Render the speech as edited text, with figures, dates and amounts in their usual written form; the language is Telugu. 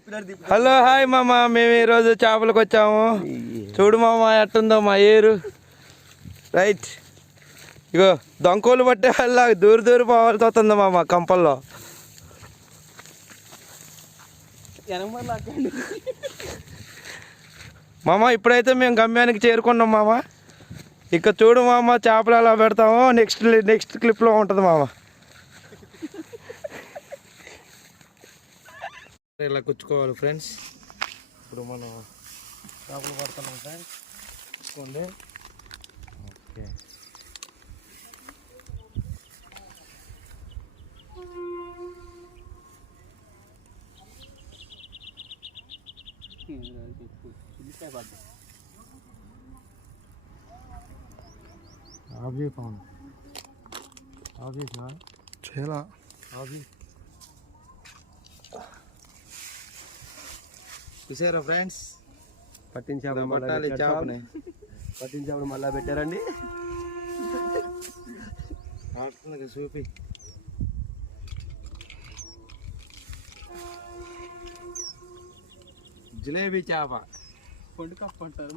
హలో హాయ్ మామ, మేము ఈరోజు చేపలకు వచ్చాము. చూడు మామ ఎట్టుందో మా ఏరు. రైట్, ఇగో దొంకోలు పట్టే వాళ్ళ దూరు దూరు పోవాల్సి వస్తుంది మామ కంపల్లో. మామ ఇప్పుడైతే మేము గమ్యానికి చేరుకున్నాం మామ. ఇక చూడు మామ చేపలు ఎలా పెడతామో నెక్స్ట్ క్లిప్లో ఉంటుంది మామ. ఇలా కుచ్చుకోవాలి ఫ్రెండ్స్. ఇప్పుడు మనం చేపలు పడుతున్నాం ఫ్రెండ్స్. చూసుకోండి. ఓకే, చూసారా ఫ్రెండ్స్, పట్టించాలి చేపని. పట్టించాపడు మళ్ళా పెట్టారండి. చూపి జిలేబీ చేప. పొండు కప్పు అంటారు.